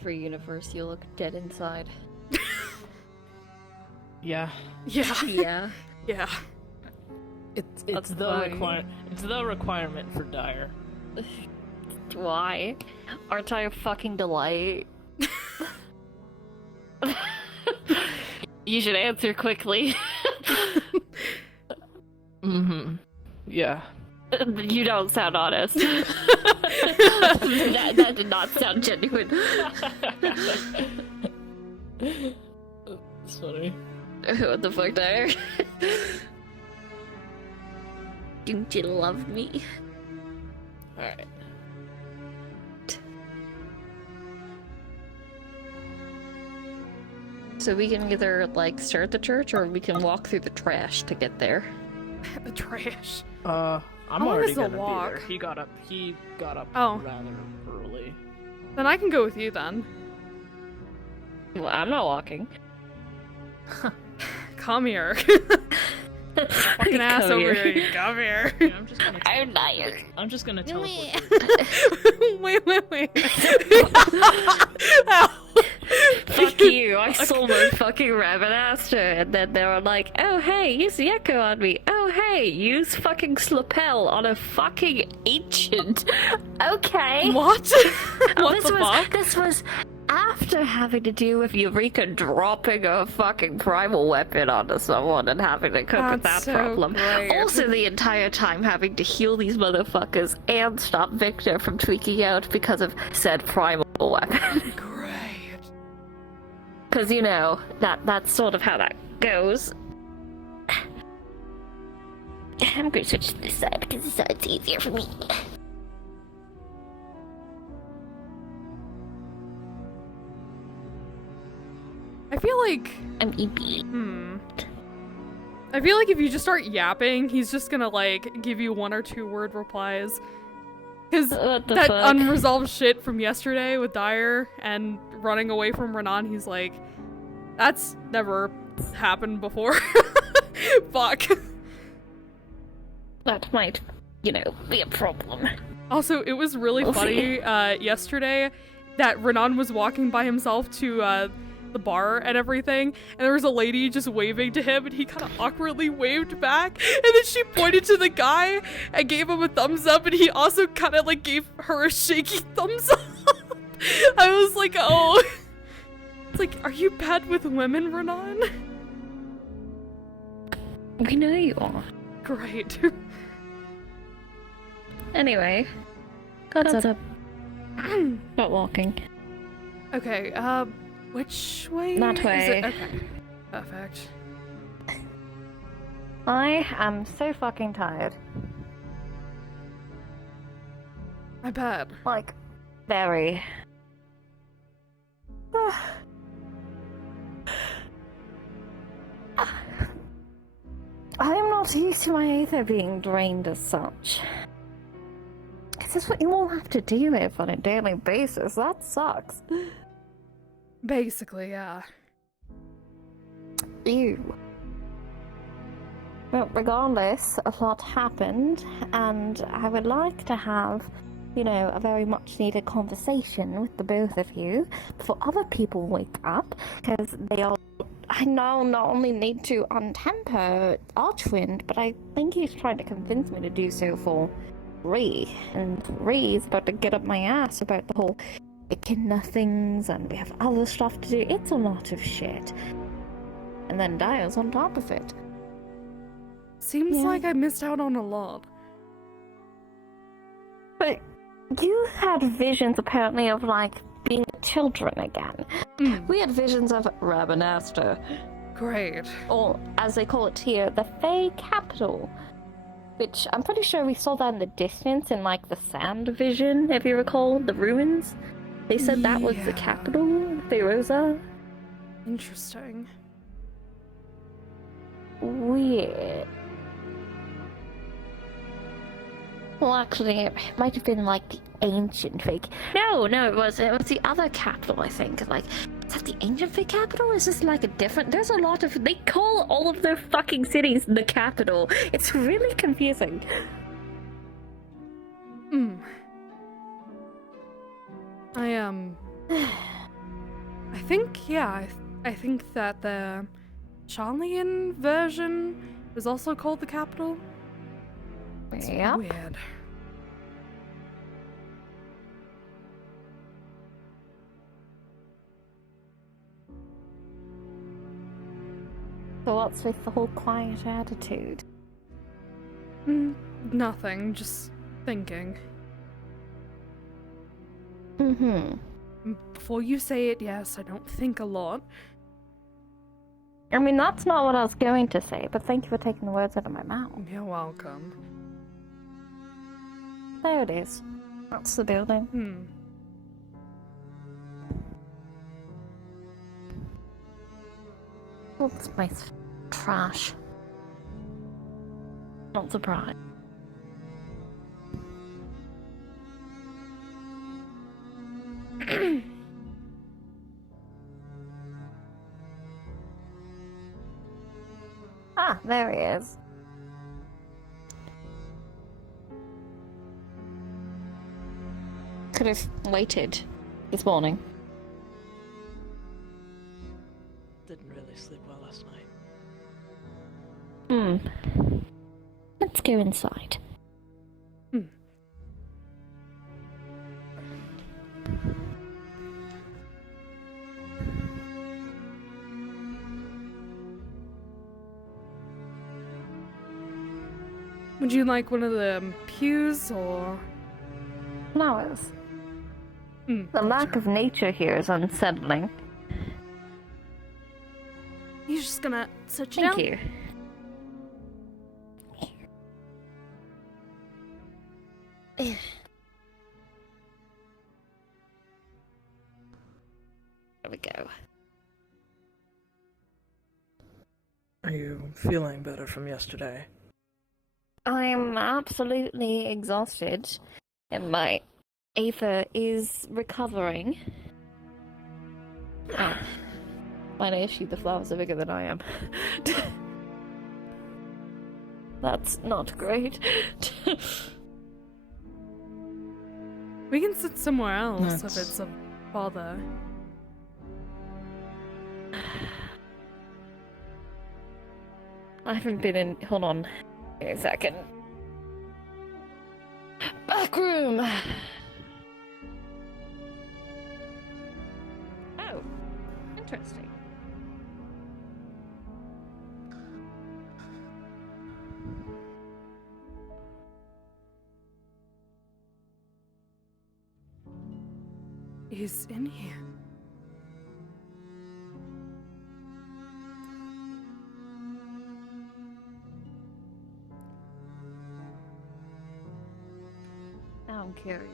every universe, you look dead inside. Yeah. Yeah. Yeah. Yeah. It's That's the requirement for Dyer. Why? Aren't I a fucking delight? You should answer quickly. Mm-hmm. Yeah. You don't sound honest. that did not sound genuine. It's funny. What the fuck, Dyer? Don't you love me? Alright. So we can either, like, start the church, or we can walk through the trash to get there. The trash. I'm long already is the gonna walk? be there. He got up Oh. rather early. Then I can go with you then. Well, I'm not walking. Come here. Fucking ass Come over here. here. You come here. Yeah, I'm just gonna I'm tired. I'm just gonna teleport. Wait. Ow. Fuck you, I summoned fucking Rabbit and then they were like, oh hey, use the echo on me. Oh hey, use fucking Slapel on a fucking ancient. Okay. What? What the fuck? This was after having to deal with Eureka dropping a fucking primal weapon onto someone and having to cope with that That's so problem. great. Also the entire time having to heal these motherfuckers and stop Victor from tweaking out because of said primal weapon. Great. Because, you know, that's sort of how that goes. I'm going to switch to this side because this side's easier for me. I feel like... I'm EP. I feel like if you just start yapping, he's just gonna, like, give you 1 or 2 word replies. Because What the that fuck? unresolved shit from yesterday with Dyer and running away from Renan, he's like, that's never happened before. Fuck. That might, you know, be a problem. Also, it was really We'll funny yesterday that Renan was walking by himself to the bar and everything, and there was a lady just waving to him, and he kind of awkwardly waved back, and then she pointed to the guy and gave him a thumbs up, and he also kind of like gave her a shaky thumbs up. I was like, oh. It's like, are you bad with women, Renan? We know you are. Great. Anyway, what's up? Not walking. Okay, which way? That is way. it? Okay. Perfect. I am so fucking tired. My bad. Like, very. I'm not used to my ether being drained as such. Because that's what you all have to deal with on a daily basis. That sucks. Basically, yeah. Ew. Well, regardless, a lot happened, and I would like to have, you know, a very much needed conversation with the both of you before other people wake up, because they all, I now not only need to untemper Archwind, but I think he's trying to convince me to do so for Ree, and Ree is about to get up my ass about the whole echidna things, and we have other stuff to do. It's a lot of shit. And then Dyer's on top of it. Seems Yeah. like I missed out on a lot. But you had visions apparently of like being children again. We had visions of Rabanasta, Great. or as they call it here, the Fey Capital. Which I'm pretty sure we saw that in the distance in like the sand vision, if you recall, the ruins. They said that was the Yeah. capital, Feroza. Interesting. Weird. Well, actually, it might have been like the ancient fake. No, it was the other capital, I think. Like, is that the ancient fake capital? Is this like a different? There's a lot of. They call all of their fucking cities the capital. It's really confusing. I think, yeah, I think that the Charlian version is also called the capital. It's Yep. weird. So what's with the whole quiet attitude? Nothing, just thinking. Mm-hmm. Before you say it, yes, I don't think a lot. I mean, that's not what I was going to say, but thank you for taking the words out of my mouth. You're welcome. There it is. That's the building. Oh, this place trash. Not surprised. Ah, there he is. Could have waited this morning. Didn't really sleep well last night. Let's go inside. Would you like one of the pews or? Flowers. The lack of nature here is unsettling. He's just gonna sit Thank down. you. There we go. Are you feeling better from yesterday? I'm absolutely exhausted, and my Aether is recovering. Oh. Minor issue, the flowers are bigger than I am. That's not great. We can sit somewhere else That's- if it's a bother. I haven't been in. Hold on. Give me a second. Back room! Oh, interesting. He's in here. Now I'm curious.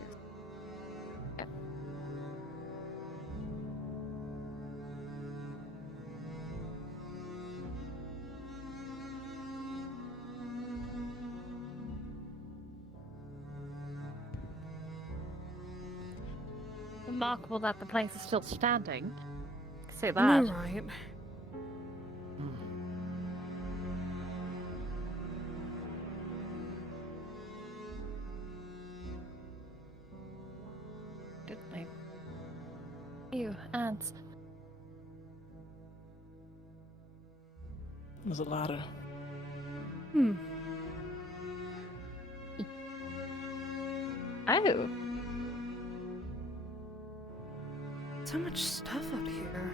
Remarkable that the place is still standing. Say that. All right. Didn't they? Ew, ants. There's a ladder. Oh. So much stuff up here.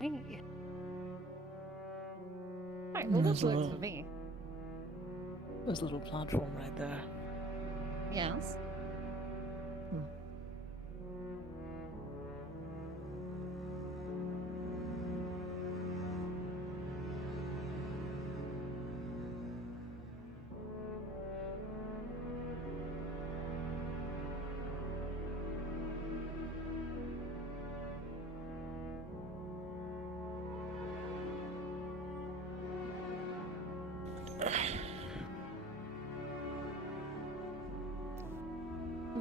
Hey. Right, well, this There's a works little- for me. There's a little platform right there. Yes.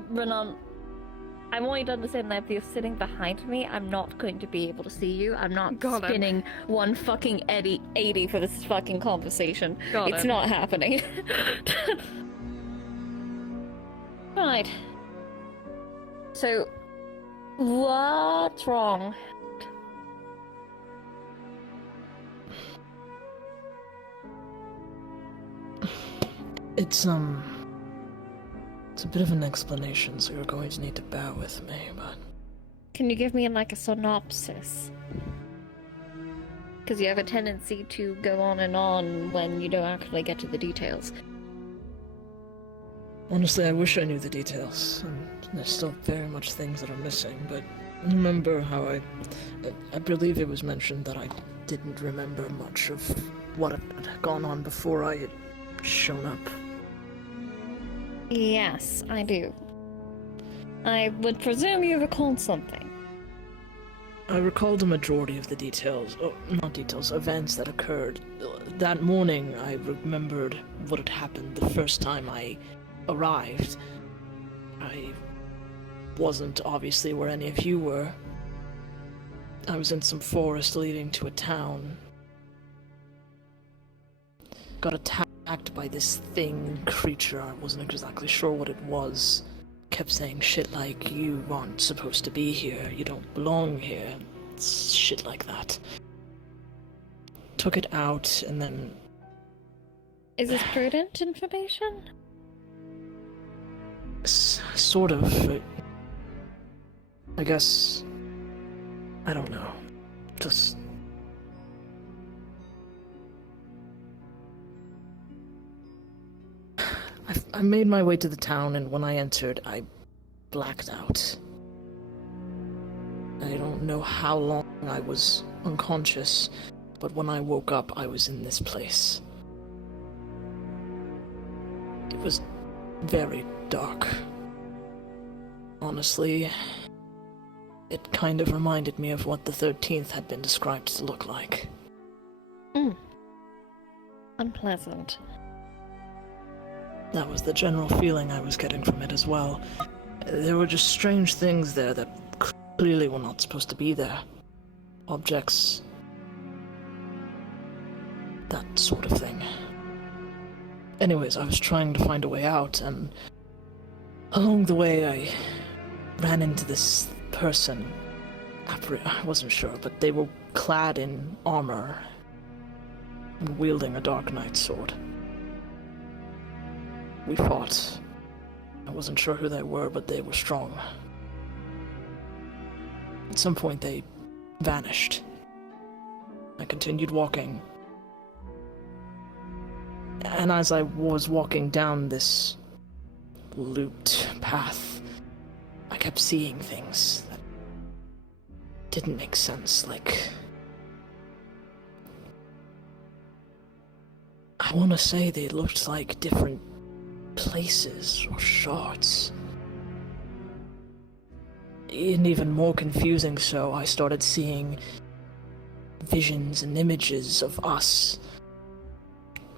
Renan, I want you to understand that if you're sitting behind me, I'm not going to be able to see you. I'm not Got it. spinning one fucking 80 for this fucking conversation. Got It's it. not happening. Right. So, what's wrong? It's a bit of an explanation, so you're going to need to bear with me, but... Can you give me like a synopsis? Because you have a tendency to go on and on when you don't actually get to the details. Honestly, I wish I knew the details. There's still very much things that are missing, but remember how I believe it was mentioned that I didn't remember much of what had gone on before I had shown up. Yes, I do. I would presume you recalled something. I recalled the majority of the details, not details, events that occurred. That morning, I remembered what had happened the first time I arrived. I wasn't obviously where any of you were. I was in some forest leading to a town. Got attacked by this creature. I wasn't exactly sure what it was. Kept saying shit like, you aren't supposed to be here, you don't belong here, shit like that. Took it out, and then... Is this prudent information? Sort of. I guess... I don't know. Just... I made my way to the town, and when I entered, I blacked out. I don't know how long I was unconscious, but when I woke up, I was in this place. It was very dark. Honestly, it kind of reminded me of what the 13th had been described to look like. Unpleasant. That was the general feeling I was getting from it as well. There were just strange things there that clearly were not supposed to be there. Objects. That sort of thing. Anyways, I was trying to find a way out, and along the way I ran into this person. I wasn't sure, but they were clad in armor and wielding a Dark Knight sword. We fought. I wasn't sure who they were, but they were strong. At some point, they vanished. I continued walking. And as I was walking down this looped path, I kept seeing things that didn't make sense, like... I want to say they looked like different places or shards. And even more confusing so, I started seeing visions and images of us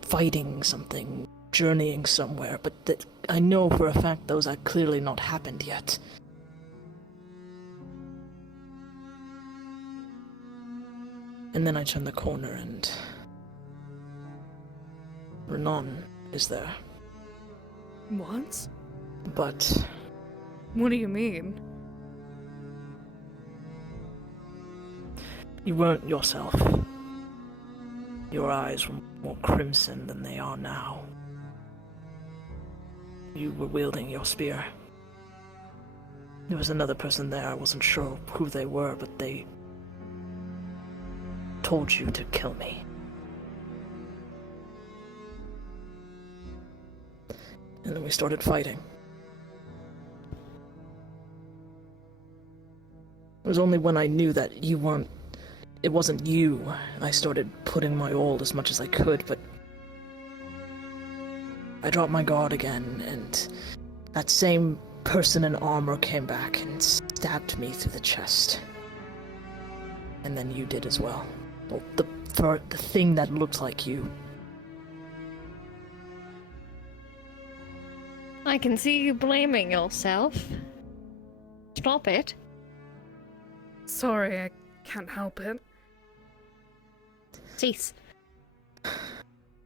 fighting something, journeying somewhere, but that I know for a fact those had clearly not happened yet. And then I turned the corner and Renan is there. What? But What do you mean? you weren't yourself. Your eyes were more crimson than they are now. You were wielding your spear. There was another person there, I wasn't sure who they were, but they told you to kill me. And then we started fighting. It was only when I knew that it wasn't you, I started putting my all as much as I could, but I dropped my guard again, and that same person in armor came back and stabbed me through the chest. And then you did as well. Well, the thing that looked like you. I can see you blaming yourself. Stop it. Sorry, I can't help it. Cease.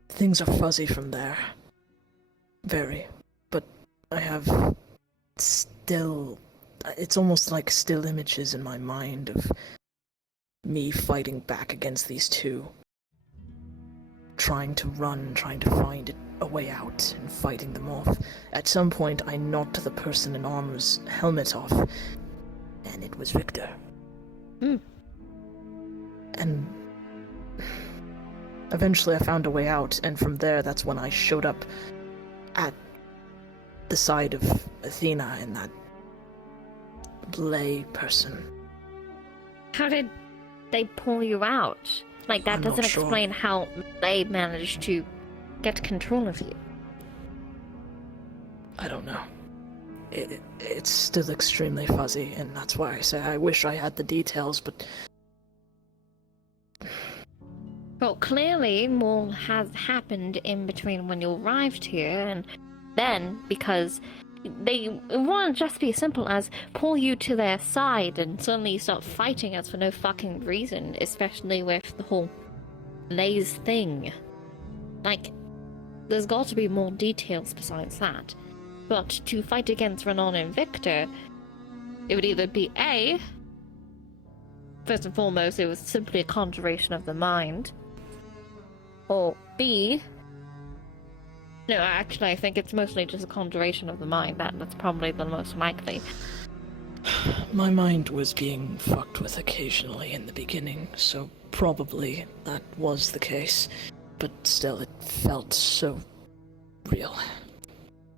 Things are fuzzy from there. Very. But I have still... It's almost like still images in my mind of me fighting back against these two. Trying to run, trying to find a way out, and fighting them off. At some point, I knocked the person in armor's helmet off, and it was Victor. And eventually I found a way out, and from there, that's when I showed up at the side of Athena and that lay person. How did they pull you out? Like, that I'm doesn't not sure. explain how they managed to get control of you. I don't know. It's still extremely fuzzy, and that's why I say I wish I had the details, but... Well, clearly more has happened in between when you arrived here and then, because it won't just be as simple as pull you to their side and suddenly you start fighting us for no fucking reason, especially with the whole Lays thing. Like, there's got to be more details besides that. But to fight against Renan and Victor, it would either be A, first and foremost, it was simply a conjuration of the mind, or B, no, actually, I think it's mostly just a conjuration of the mind. That's probably the most likely. My mind was being fucked with occasionally in the beginning, so probably that was the case. But still, it felt so real.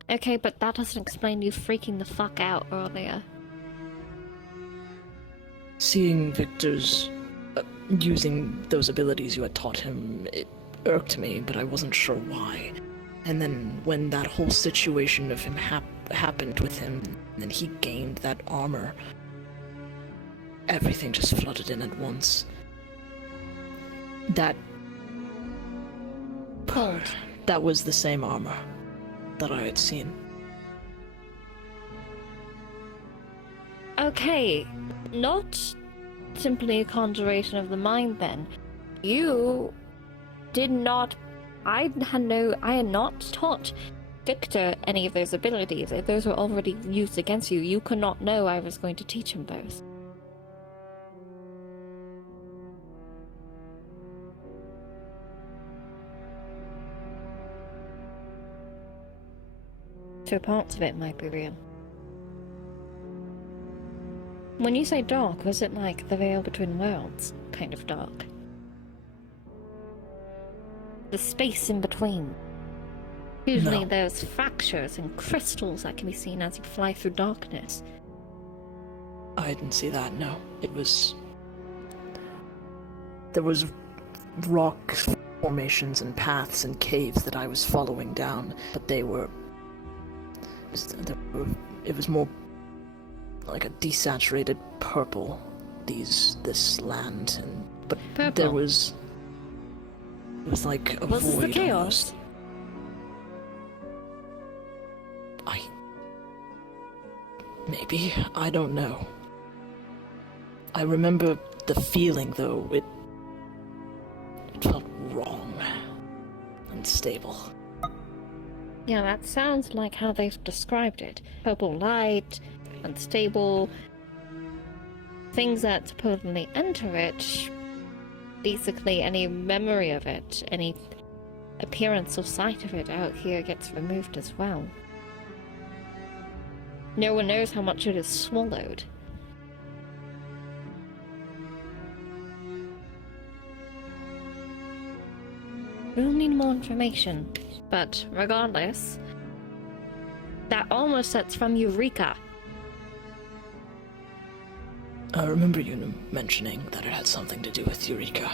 Okay, but that doesn't explain you freaking the fuck out earlier. Seeing Victor's using those abilities you had taught him, it irked me, but I wasn't sure why. And then when that whole situation of him happened with him, and then he gained that armor, everything just flooded in at once. That was the same armor that I had seen. Okay, not simply a conjuration of the mind then. You did not... I had not taught Victor any of those abilities. If those were already used against you, you could not know I was going to teach him those. So parts of it might be real. When you say dark, was it like the veil between worlds kind of dark? The space in between. Usually No. there's fractures and crystals that can be seen as you fly through darkness. I didn't see that, no. There was rock formations and paths and caves that I was following down, but it was more like a desaturated purple, this land, but Purple? it was like a Was this the void chaos? almost. Maybe, I don't know. I remember the feeling though, it felt wrong, unstable. Yeah, that sounds like how they've described it. Purple light, unstable. Things that supposedly enter it, basically any memory of it, any appearance or sight of it out here gets removed as well. No one knows how much it is swallowed. We'll need more information, but regardless, that almost sets from Eureka. I remember you mentioning that it had something to do with Eureka.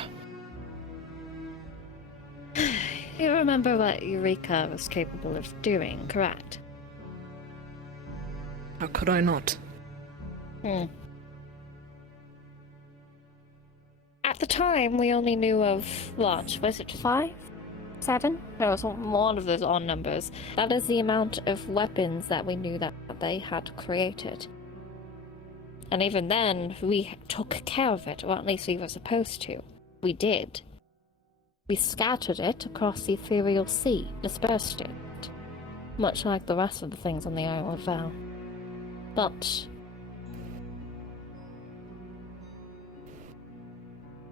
You remember what Eureka was capable of doing, correct? How could I not? At the time, we only knew of, what, was it 5? 7? No, it's one of those odd numbers. That is the amount of weapons that we knew that they had created. And even then, we took care of it, or at least we were supposed to. We did. We scattered it across the ethereal sea, dispersed it, much like the rest of the things on the Isle of Val. But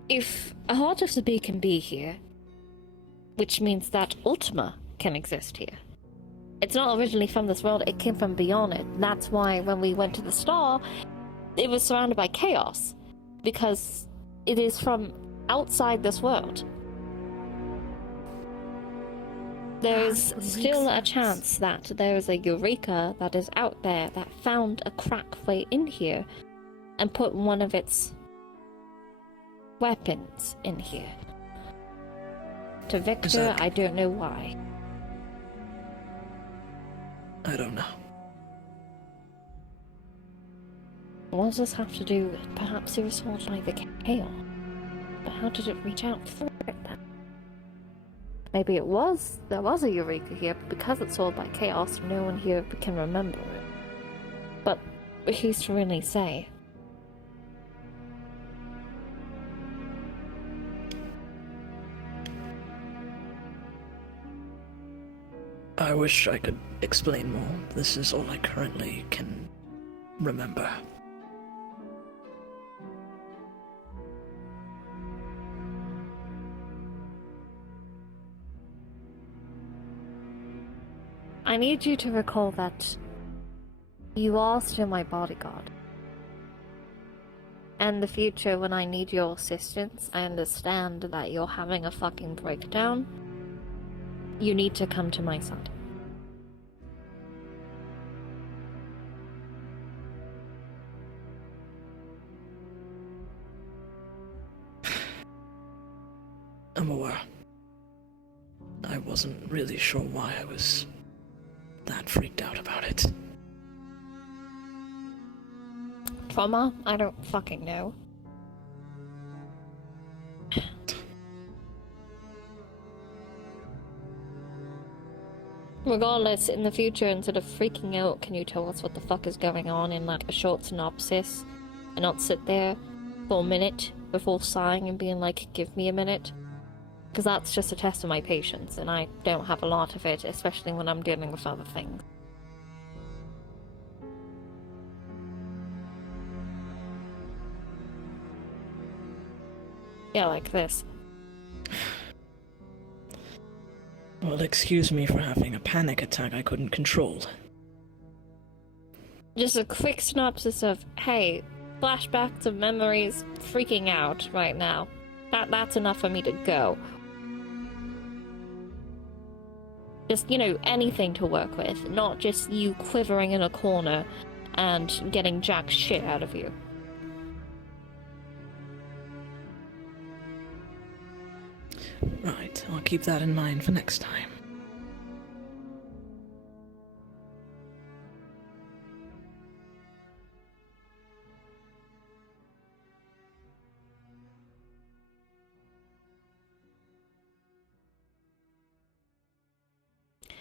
if a heart of the bee can be here, which means that Ultima can exist here. It's not originally from this world, it came from beyond it. That's why when we went to the star, it was surrounded by chaos, because it is from outside this world. There's still a chance that there is a Eureka that is out there that found a crack way in here and put one of its weapons in here. To Victor, I don't know why. I don't know. What does this have to do with perhaps it was sold by the chaos? But how did it reach out through it then? Maybe there was a Eureka here, but because it's sold by chaos, no one here can remember it. But who's to really say? I wish I could explain more. This is all I currently can remember. I need you to recall that you are still my bodyguard. And in the future, when I need your assistance, I understand that you're having a fucking breakdown. You need to come to my side. I'm aware. I wasn't really sure why I was that freaked out about it. Trauma? I don't fucking know. Regardless, in the future, instead of freaking out, can you tell us what the fuck is going on in like a short synopsis? And not sit there for a minute before sighing and being like, give me a minute? Because that's just a test of my patience, and I don't have a lot of it, especially when I'm dealing with other things. Yeah, like this. Well, excuse me for having a panic attack I couldn't control. Just a quick synopsis of, hey, flashbacks of memories, freaking out right now. That's enough for me to go. Just, anything to work with, not just you quivering in a corner and getting jack shit out of you. Right, I'll keep that in mind for next time.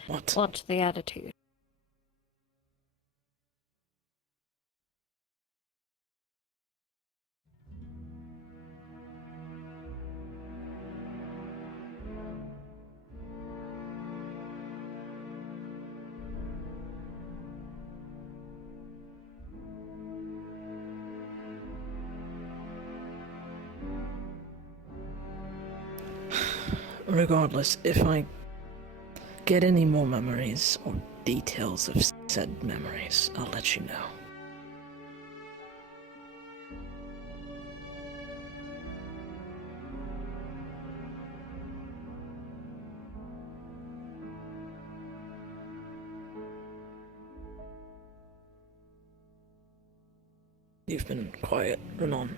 What? What's the attitude? Regardless, if I get any more memories or details of said memories, I'll let you know. You've been quiet, Renan.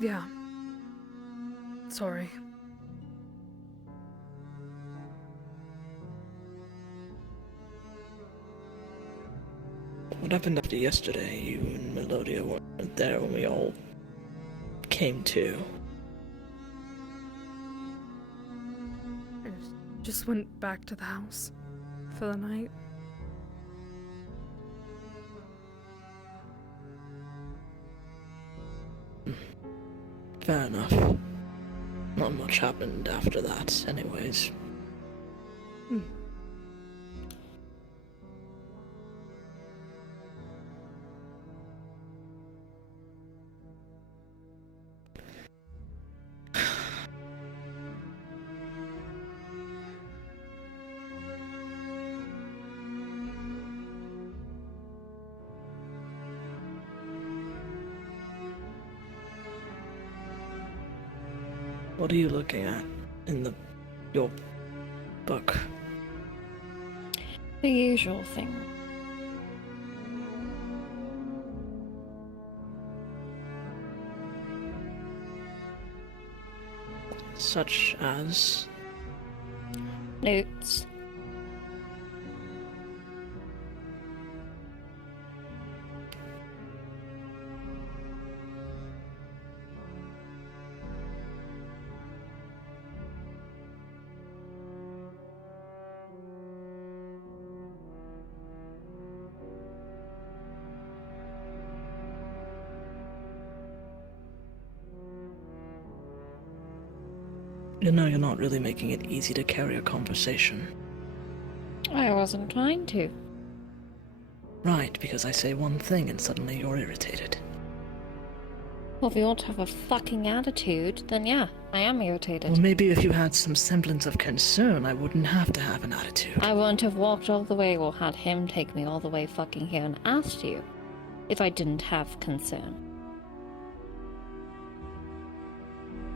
Yeah. Sorry. What happened after yesterday? You and Melodia weren't there when we all came to. I just went back to the house for the night. Fair enough. Not much happened after that, anyways. What are you looking at in your book? The usual thing. Such as? Notes. You know you're not really making it easy to carry a conversation. I wasn't trying to. Right, because I say one thing and suddenly you're irritated. Well, if you want to have a fucking attitude, then yeah, I am irritated. Well, maybe if you had some semblance of concern, I wouldn't have to have an attitude. I wouldn't have walked all the way or had him take me all the way fucking here and asked you if I didn't have concern.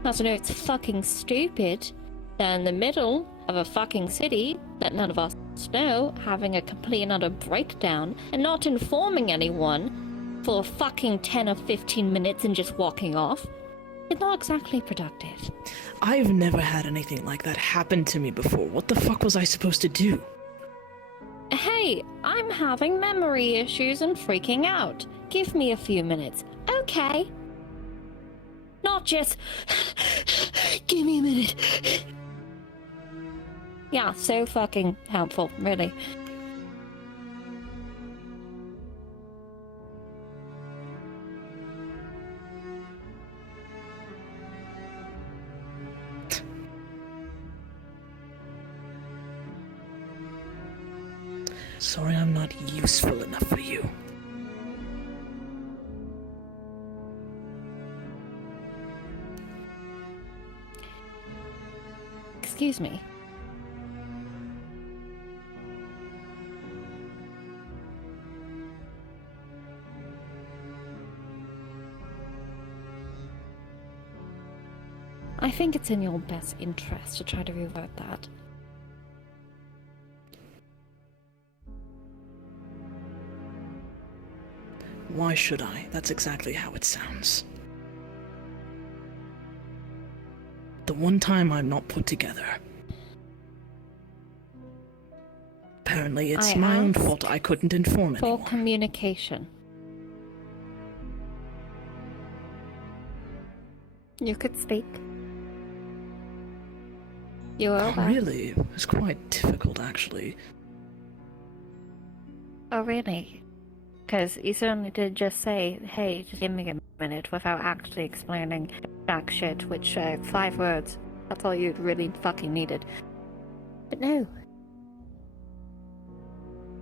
Now to know it's fucking stupid that in the middle of a fucking city that none of us know, having a complete and utter breakdown and not informing anyone for fucking 10 or 15 minutes and just walking off, it's not exactly productive. I've never had anything like that happen to me before. What the fuck was I supposed to do? Hey, I'm having memory issues and freaking out. Give me a few minutes, okay? Not just, give me a minute. Yeah, so fucking helpful, really. Sorry I'm not useful enough for you. Excuse me. I think it's in your best interest to try to revert that. Why should I? That's exactly how it sounds. The one time I'm not put together. Apparently it's I my own asked fault I couldn't inform For anyone. communication. You could speak. You were Oh, aware. really? It was quite difficult, actually. Oh, really? Because you certainly did just say, hey, just give me a minute, without actually explaining jack shit, which, 5 words. That's all you really fucking needed. But no.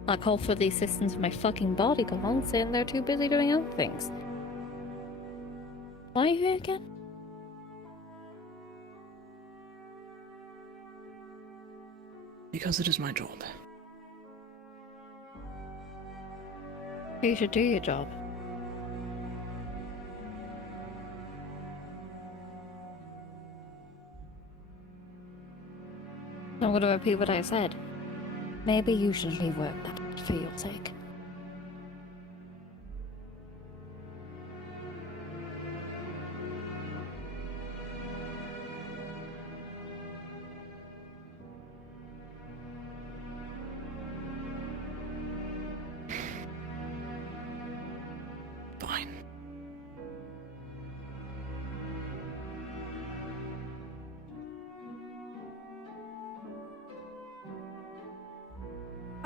I call for the assistance of my fucking bodyguard, saying they're too busy doing other things. Why are you here again? Because it is my job. You should do your job. I'm gonna repeat what I said. Maybe you should rework that for your sake. Fine.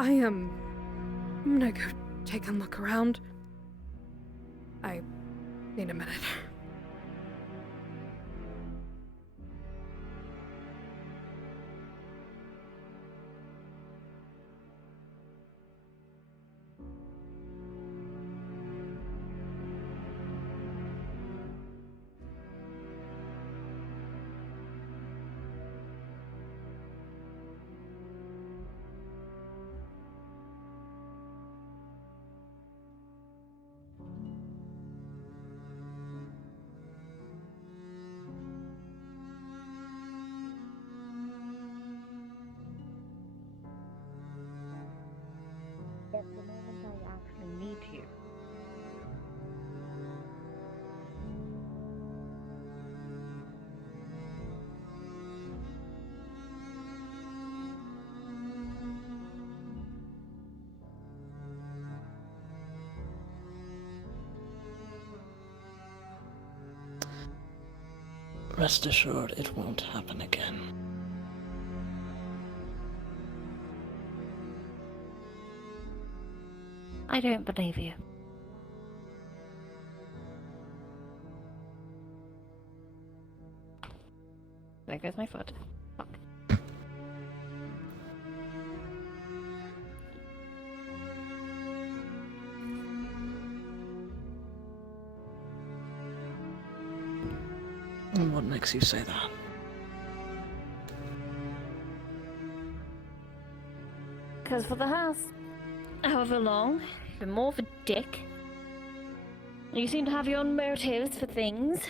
I'm gonna go take a look around. I need a minute. At the moment I actually need you. Rest assured, it won't happen again. I don't believe you. There goes my foot. Fuck. And what makes you say that? Because for the past however long, you've been more of a dick. You seem to have your own motives for things.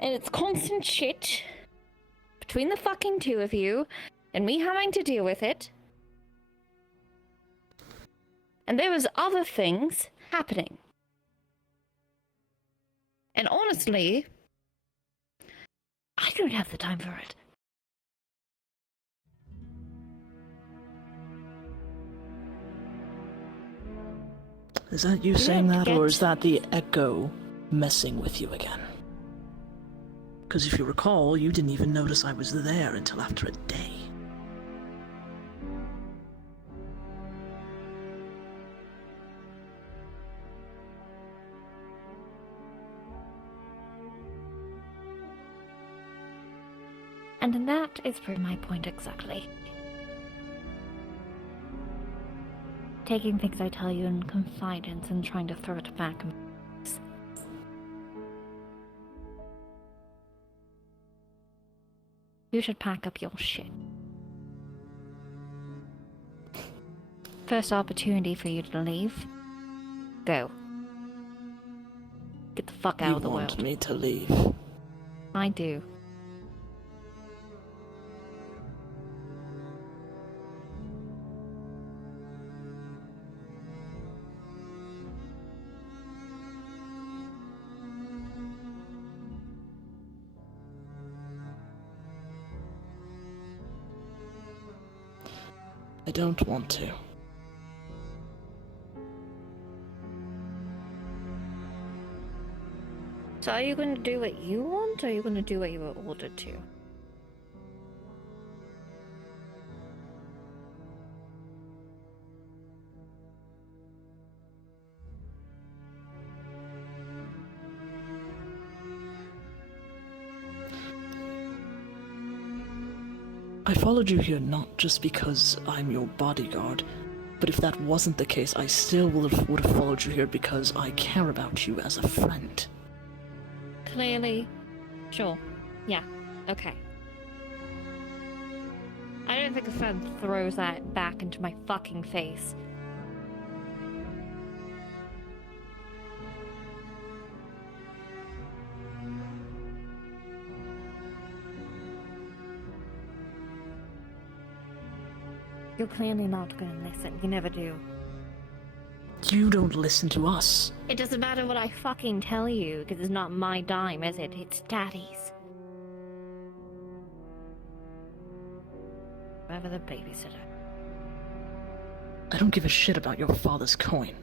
And it's constant shit between the fucking two of you, and me having to deal with it. And there was other things happening. And honestly, I don't have the time for it. Is that you saying that, or is that the echo messing with you again? Because if you recall, you didn't even notice I was there until after a day. And that is for my point exactly. Taking things I tell you in confidence and trying to throw it back. You should pack up your shit. First opportunity for you to leave. Go. Get the fuck out of the world. You want me to leave? I do. I don't want to. So are you going to do what you want, or are you going to do what you were ordered to? I followed you here not just because I'm your bodyguard, but if that wasn't the case, I still would have followed you here because I care about you as a friend. Clearly. Sure. Yeah. Okay. I don't think a friend throws that back into my fucking face. You're clearly not gonna listen. You never do. You don't listen to us. It doesn't matter what I fucking tell you, because it's not my dime, is it? It's Daddy's. Whoever the babysitter. I don't give a shit about your father's coin.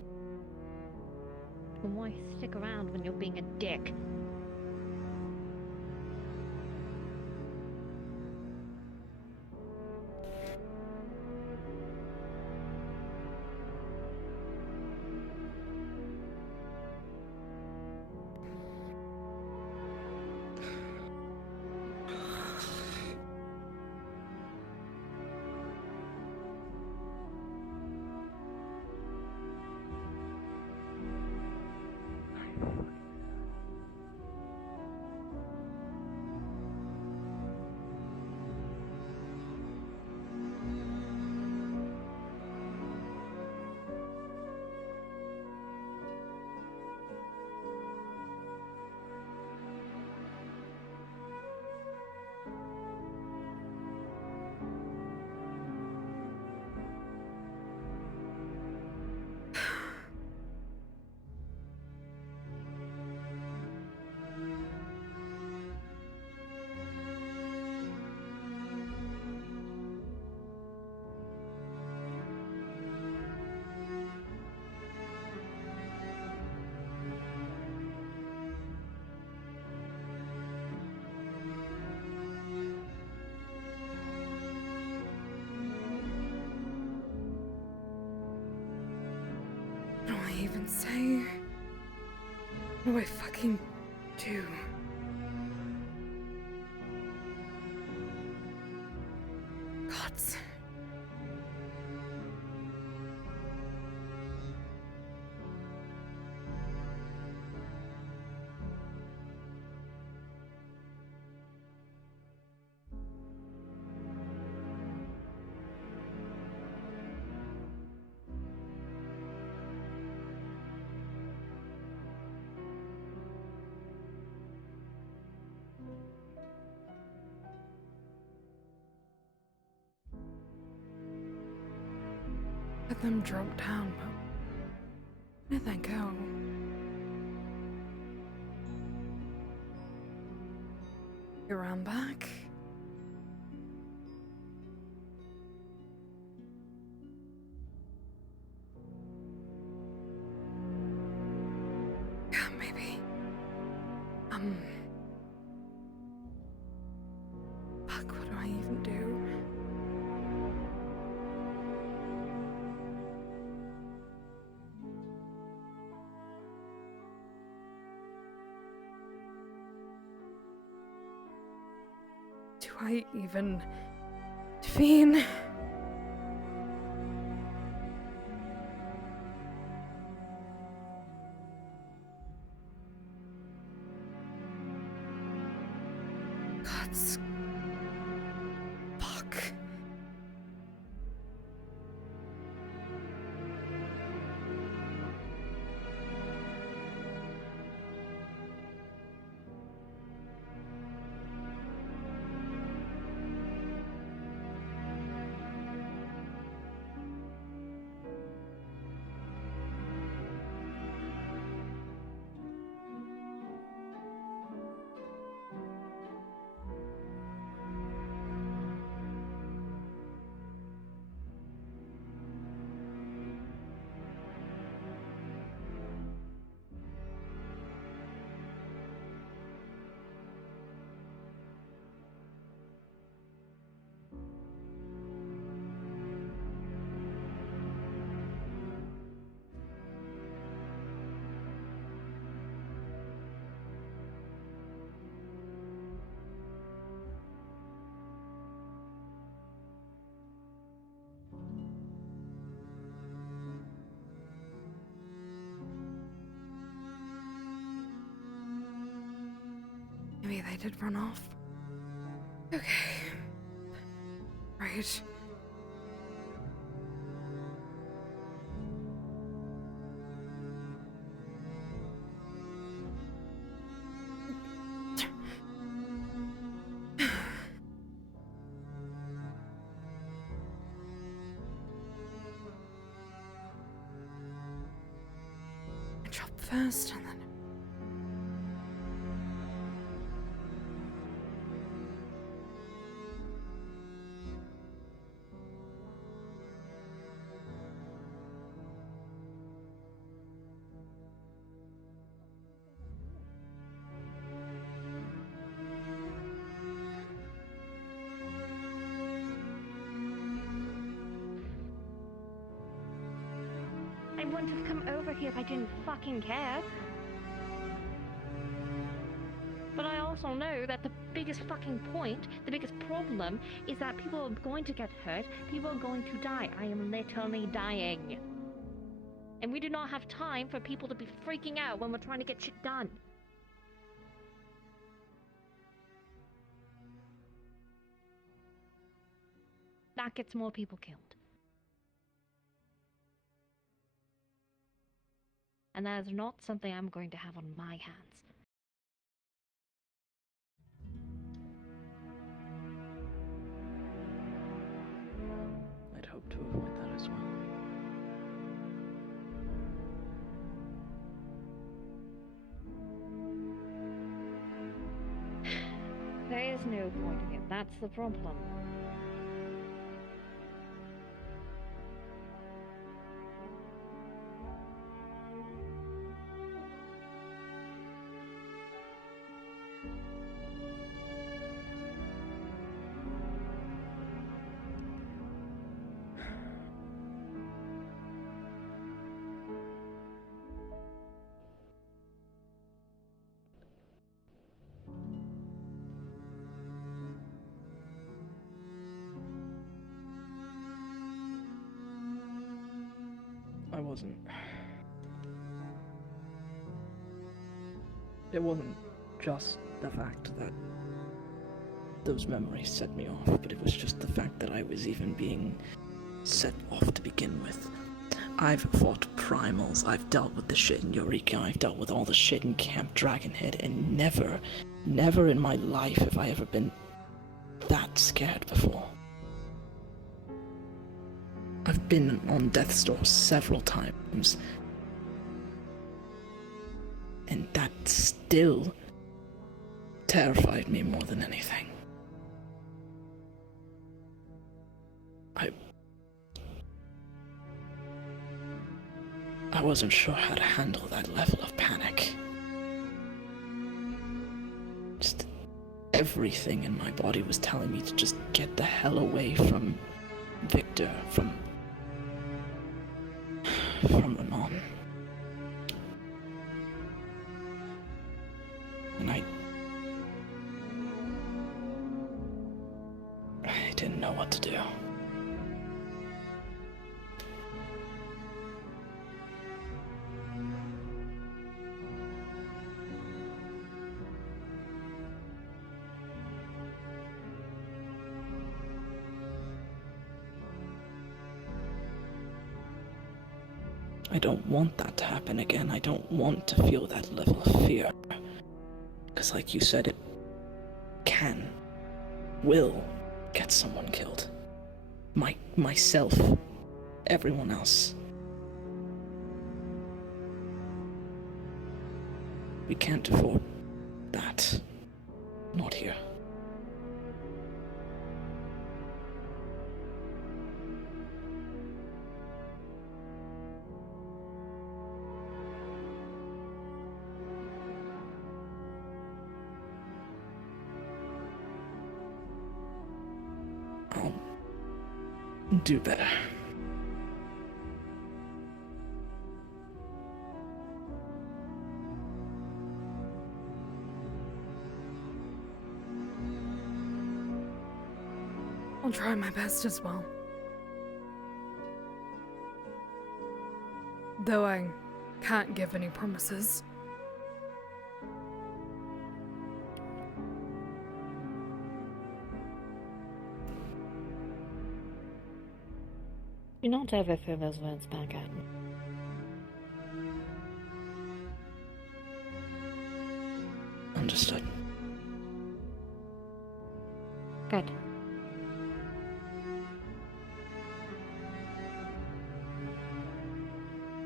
Then why stick around when you're being a dick? Sensei. What do I fucking do? Gods. Let them drop down, but where did they go? Around back? Yeah, maybe. Fuck, what do I even do? Do I even intervene? Gods. Fuck. Maybe they did run off. Okay. Right. I dropped first and then... I wouldn't have come over here if I didn't fucking care. But I also know that the biggest fucking point, the biggest problem, is that people are going to get hurt, people are going to die. I am literally dying. And we do not have time for people to be freaking out when we're trying to get shit done. That gets more people killed. And that is not something I'm going to have on my hands. I'd hope to avoid that as well. There is no avoiding it. That's the problem. wasn't... It wasn't just the fact that those memories set me off, but it was just the fact that I was even being set off to begin with. I've fought primals, I've dealt with the shit in Eureka, I've dealt with all the shit in Camp Dragonhead, and never in my life have I ever been that scared before. I've been on death's door several times, and that still terrified me more than anything. I wasn't sure how to handle that level of panic. Just everything in my body was telling me to just get the hell away from Victor, from Renan. And I didn't know what to do. I don't want that to happen again. I don't want to feel that level of fear. Because like you said, it will get someone killed. Myself, everyone else. We can't afford that. Not here. I'll do better. I'll try my best as well. Though I can't give any promises. Do not ever throw those words back at me. Understood. Good.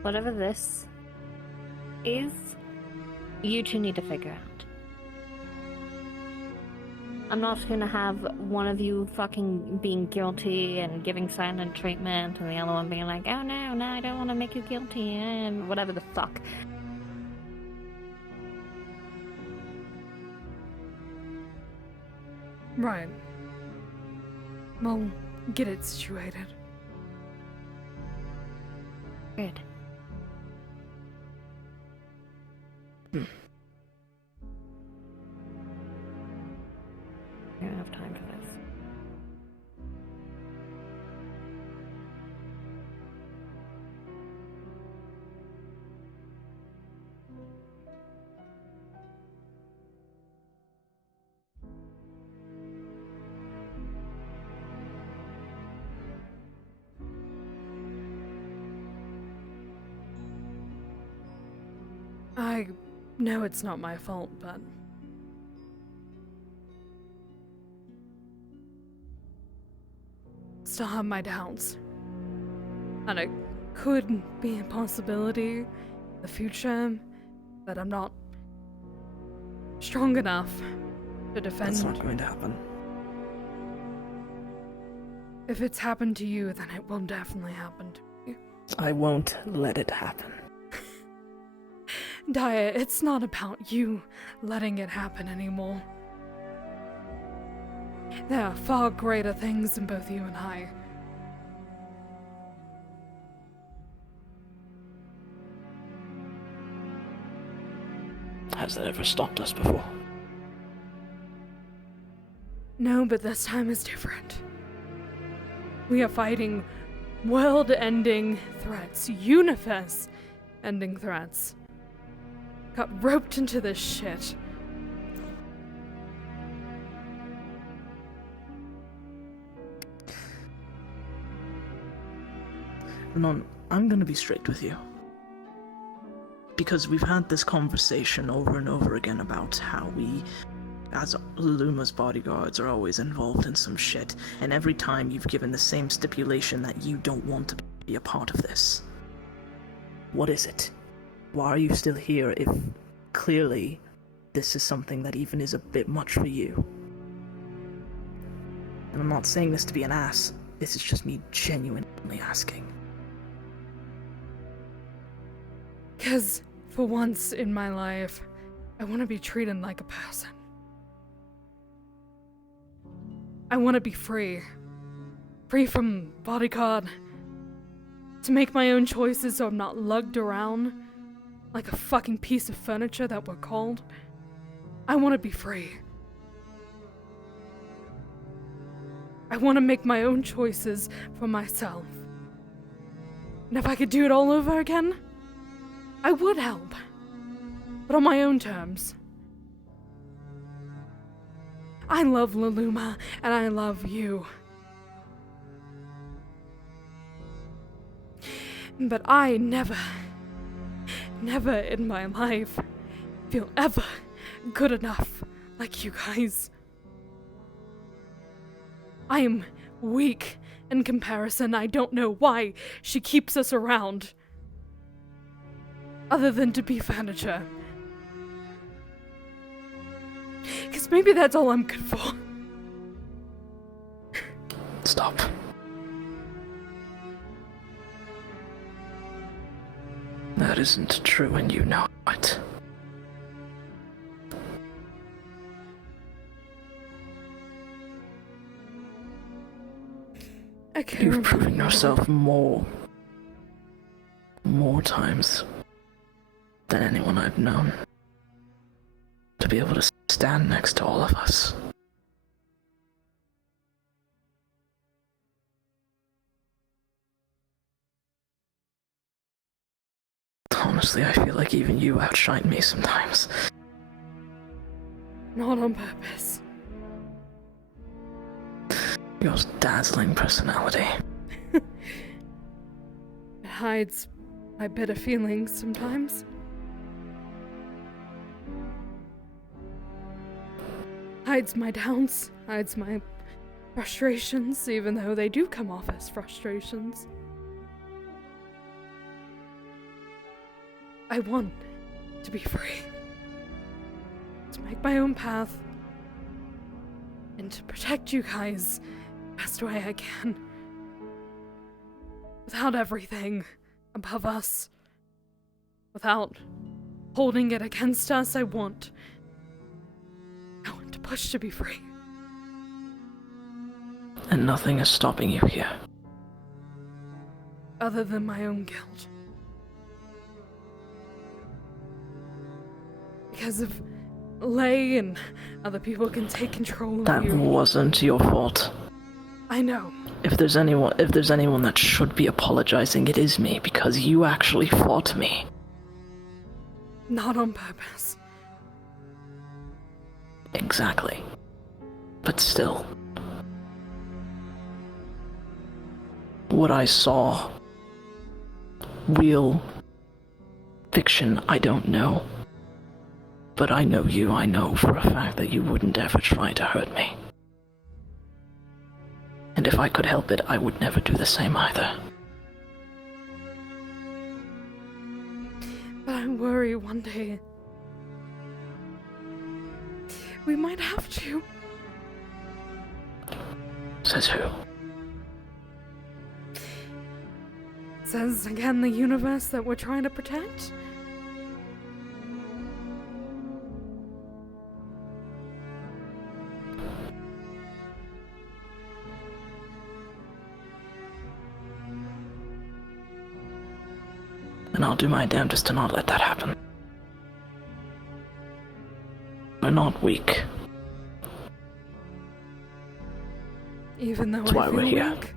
Whatever this is, you two need to figure out. I'm not gonna have one of you fucking being guilty and giving silent treatment and the other one being like, oh no, I don't want to make you guilty, and whatever the fuck. Right. We'll get it situated. Good. I don't have time for this. I know it's not my fault, but still have my doubts. And it could be a possibility in the future that I'm not strong enough to defend. That's not going to happen. If it's happened to you, then it will definitely happen to me. I won't let it happen. Daya, it's not about you letting it happen anymore. There are far greater things than both you and I. Has that ever stopped us before? No, but this time is different. We are fighting world-ending threats, universe-ending threats. Got roped into this shit. Renan, I'm gonna be straight with you. Because we've had this conversation over and over again about how we, as Luma's bodyguards, are always involved in some shit, and every time you've given the same stipulation that you don't want to be a part of this. What is it? Why are you still here if clearly this is something that even is a bit much for you? And I'm not saying this to be an ass, this is just me genuinely asking. 'Cause for once in my life, I want to be treated like a person. I want to be free. Free from bodyguard. To make my own choices so I'm not lugged around like a fucking piece of furniture that we're called. I want to be free. I want to make my own choices for myself. And if I could do it all over again, I would help. But on my own terms. I love Luluma, and I love you. But I never in my life feel ever good enough like you guys. I am weak in comparison. I don't know why she keeps us around. Other than to be furniture. 'Cause maybe that's all I'm good for. Stop. That isn't true and you know it. Okay. You've proven yourself more times than anyone I've known. To be able to stand next to all of us. Honestly, I feel like even you outshine me sometimes. Not on purpose. Your dazzling personality. It hides my bitter feelings sometimes. Hides my downs, hides my frustrations, even though they do come off as frustrations. I want to be free. To make my own path. And to protect you guys the best way I can. Without everything above us. Without holding it against us, I want to push to be free. And nothing is stopping you here. Other than my own guilt. Because if Lay and other people can take control of That you. wasn't your fault. I know. If there's anyone that should be apologizing, it is me, because you actually fought me. Not on purpose. Exactly. But still. What I saw. Real. Fiction, I don't know. But I know you, I know for a fact that you wouldn't ever try to hurt me. And if I could help it, I would never do the same either. But I worry one day we might have to. Says who? Says again the universe that we're trying to protect? And I'll do my damnedest to not let that happen. We're not weak. Even though That's why I feel we're here. weak?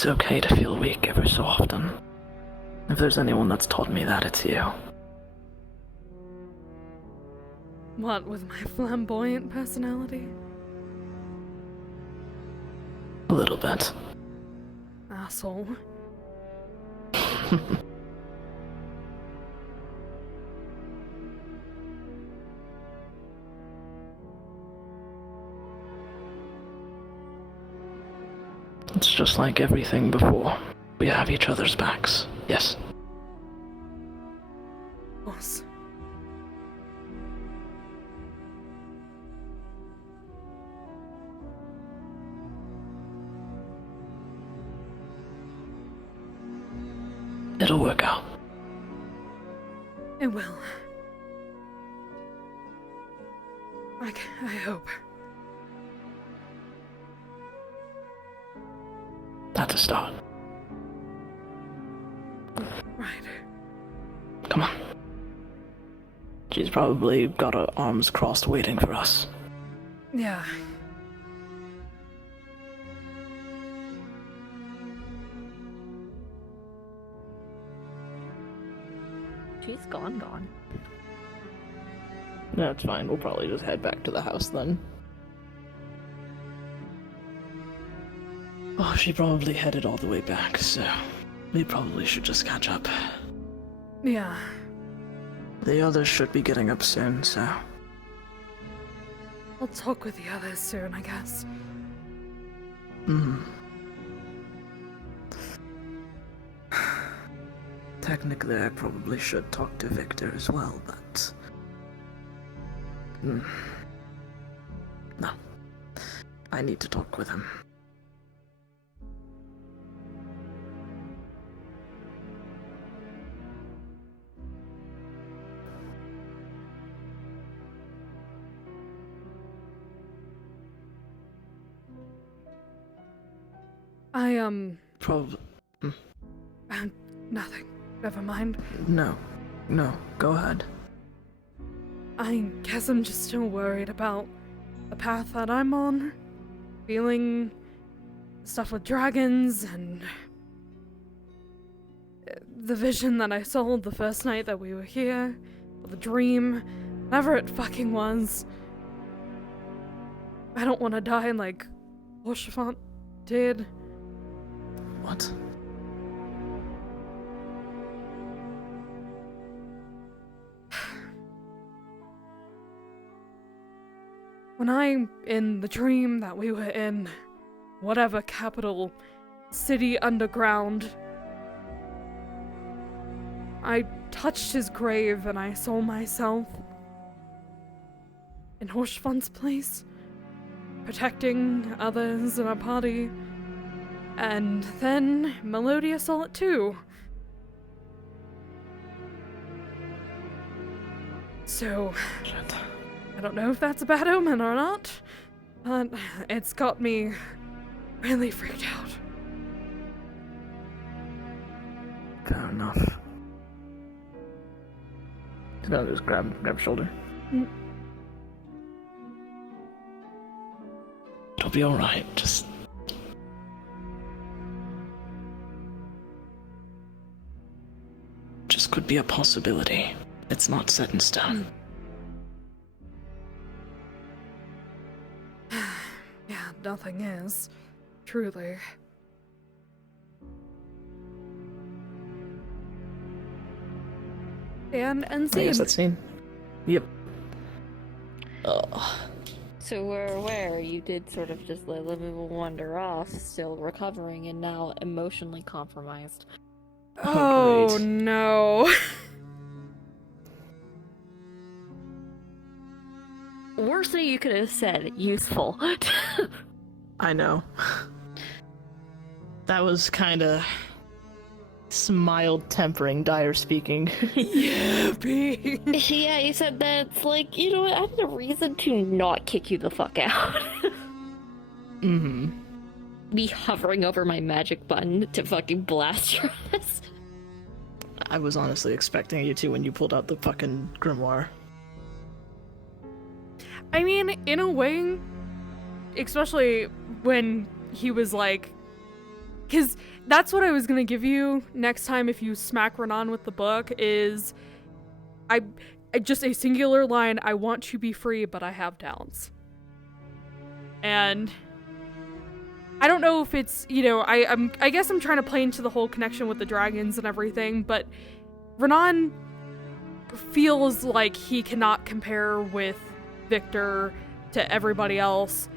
It's okay to feel weak every so often. If there's anyone that's taught me that, it's you. What, with my flamboyant personality? A little bit. Asshole. It's just like everything before. We have each other's backs. Yes. Boss. It'll work out. It will. I hope. That's a start. Right. Come on. She's probably got her arms crossed waiting for us. Yeah. She's gone. No, it's fine. We'll probably just head back to the house then. Oh, she probably headed all the way back, so we probably should just catch up. Yeah. The others should be getting up soon, so... I'll talk with the others soon, I guess. Technically, I probably should talk to Victor as well, but... No. I need to talk with him. Probably... Nothing. Never mind. No, go ahead. I guess I'm just still worried about the path that I'm on. Feeling stuff with dragons and the vision that I saw the first night that we were here, or the dream, whatever it fucking was. I don't want to die like Orchefant did. What? When I'm in the dream that we were in, whatever capital city underground, I touched his grave and I saw myself in Horschfund's place, protecting others in our party. And then Melodia saw it too. So, Shit. I don't know if that's a bad omen or not, but it's got me really freaked out. Fair enough. He's gonna just grab shoulder. It'll be alright, just could be a possibility. It's not set in stone. Yeah, nothing is. Truly. And I scene. guess that scene. Yep. So we're aware you did sort of just let Livable wander off, still recovering and now emotionally compromised. Oh, great. no. Worst thing you could have said, useful. I know. That was kinda mild tempering, dire speaking. Yeah, B. Yeah, you said that it's like, you know what, I have a reason to not kick you the fuck out. Mm-hmm. Me hovering over my magic button to fucking blast your ass. I was honestly expecting you to when you pulled out the fucking grimoire. I mean, in a way, especially when he was like because that's what I was gonna give you next time if you smack Renan with the book is, I just a singular line. I want to be free, but I have doubts. And I don't know if it's, you know, I guess I'm trying to play into the whole connection with the dragons and everything, but Renan feels like he cannot compare with Victor to everybody else.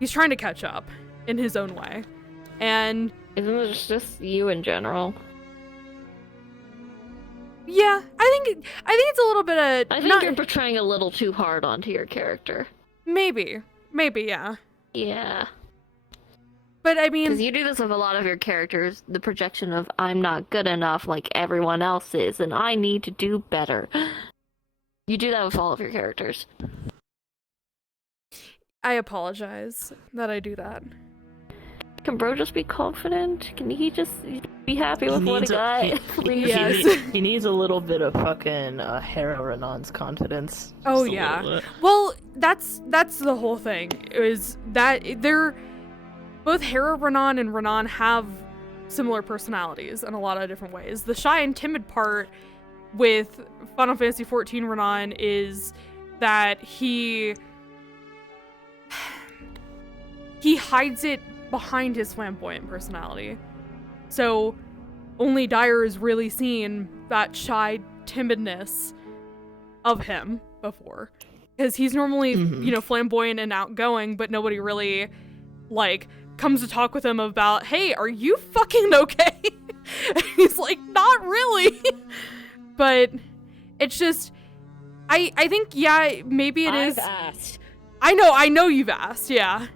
He's trying to catch up in his own way. And isn't it just you in general? yeah, I think it's a little bit of I think you're portraying a little too hard onto your character. Maybe, yeah. Yeah. But I mean, because you do this with a lot of your characters, the projection of I'm not good enough like everyone else is, and I need to do better. You do that with all of your characters. I apologize that I do that. Can bro just be confident? Can he just be happy with what he got? Please. Yes. He needs a little bit of fucking Hera Renan's confidence. Oh Just a yeah. little bit. Well, that's the whole thing. Is that they're both Hera Renan and Renan have similar personalities in a lot of different ways. The shy and timid part with Final Fantasy XIV Renan is that he hides it behind his flamboyant personality. So only Dyer has really seen that shy timidness of him before. Because he's normally, you know, flamboyant and outgoing, but nobody really, like, comes to talk with him about, hey, are you fucking okay? And he's like, not really. But it's just, I think, yeah, maybe it is. I've asked. I know you've asked, yeah.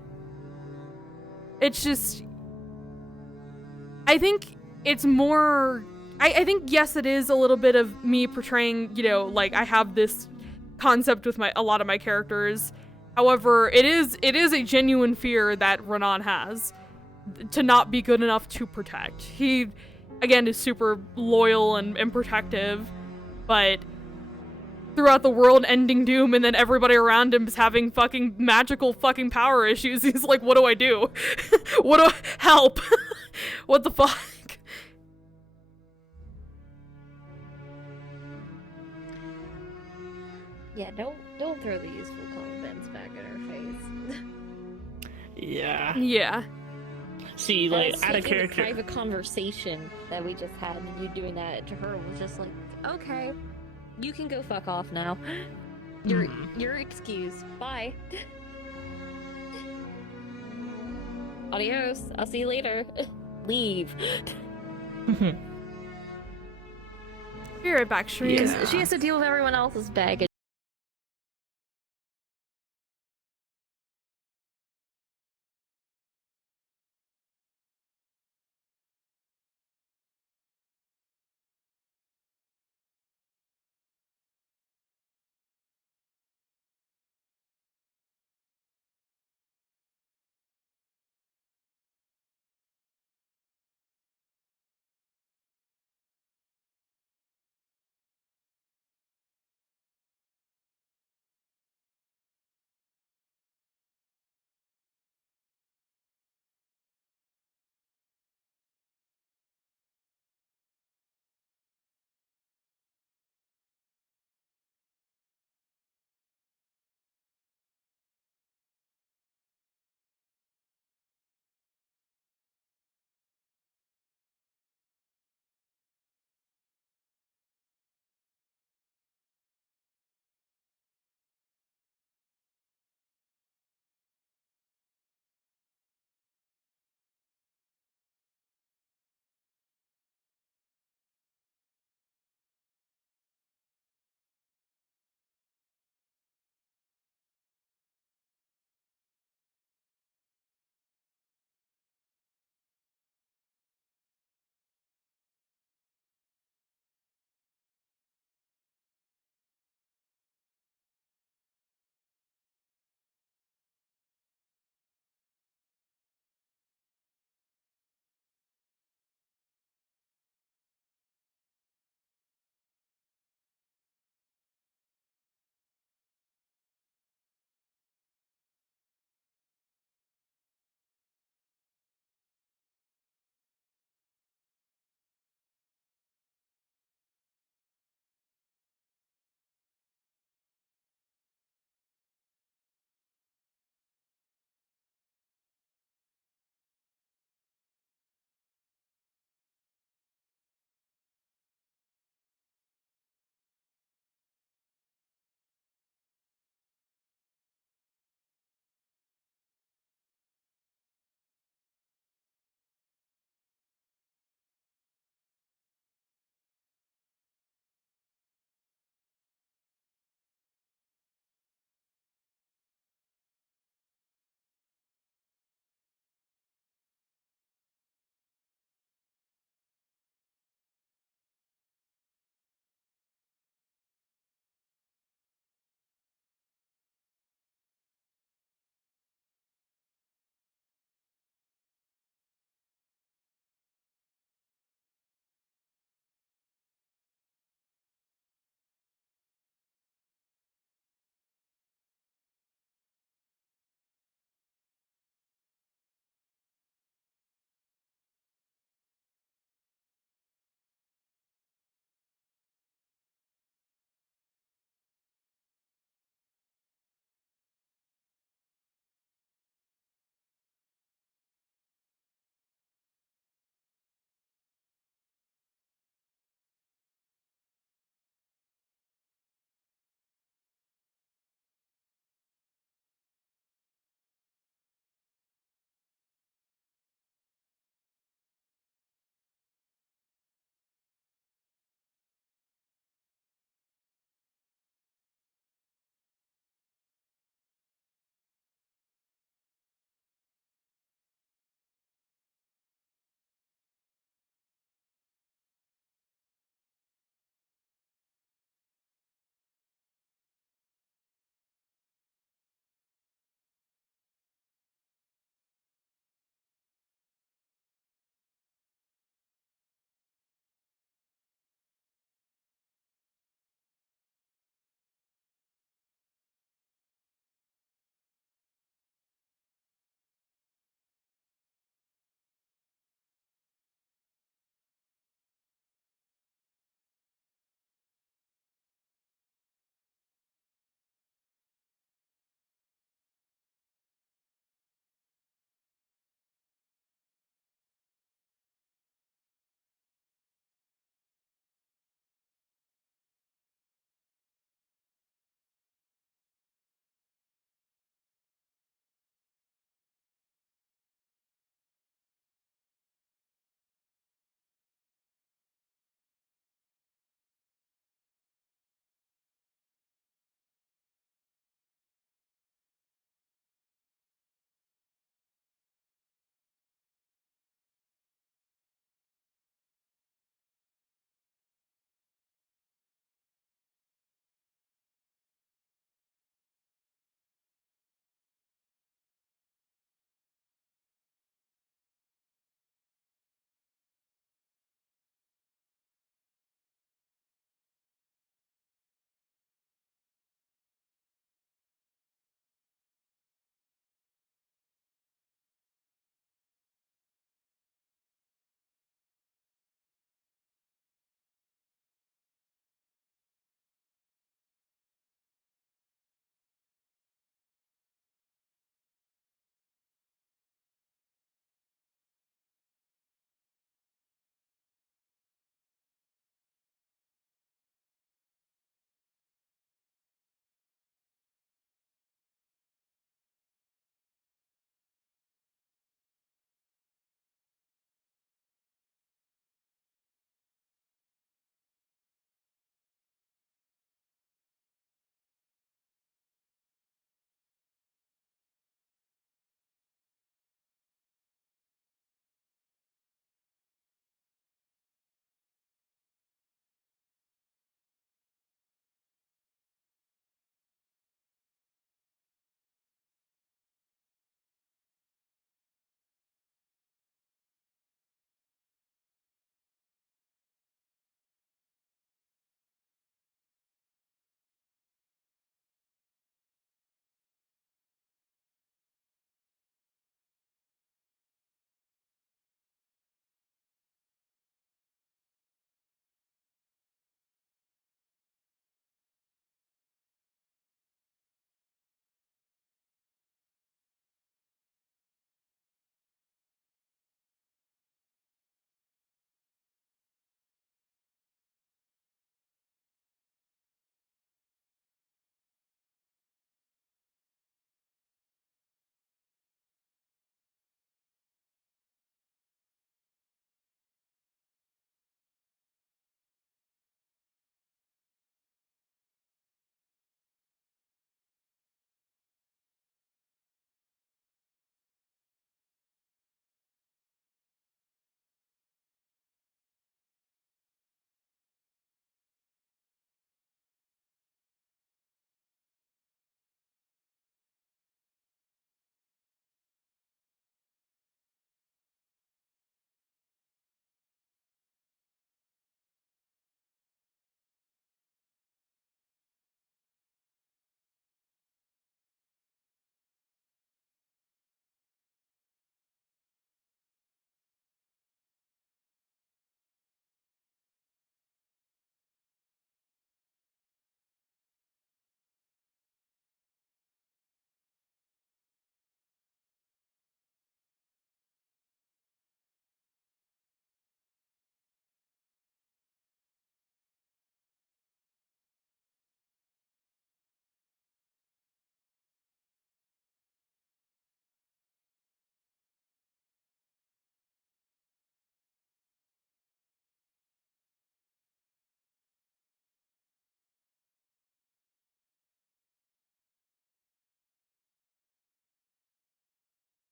It's just, I think it's more, I think, yes, it is a little bit of me portraying, you know, like, I have this concept with a lot of my characters. However, it is a genuine fear that Renan has to not be good enough to protect. He, again, is super loyal and protective, but throughout the world ending doom and then everybody around him is having fucking magical fucking power issues, he's like, what do I do? Help? What the fuck? Yeah, don't throw the useful comments back in her face. Yeah. Yeah. See, like, out of The character. private conversation that we just had, and you doing that to her was just like, okay, you can go fuck off now. You're excused. Bye. Adios. I'll see you later. Leave. Be right back, Shree. Yeah. She has to deal with everyone else's baggage.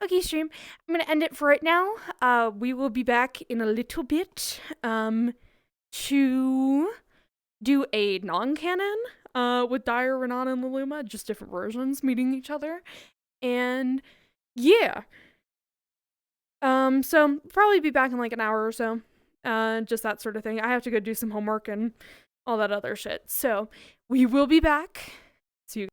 Okay, stream. I'm gonna end it for right now. We will be back in a little bit to do a non-canon with Dyer, Renan, and Luluma, just different versions meeting each other. And yeah. So probably be back in like an hour or so. Just that sort of thing. I have to go do some homework and all that other shit. So we will be back.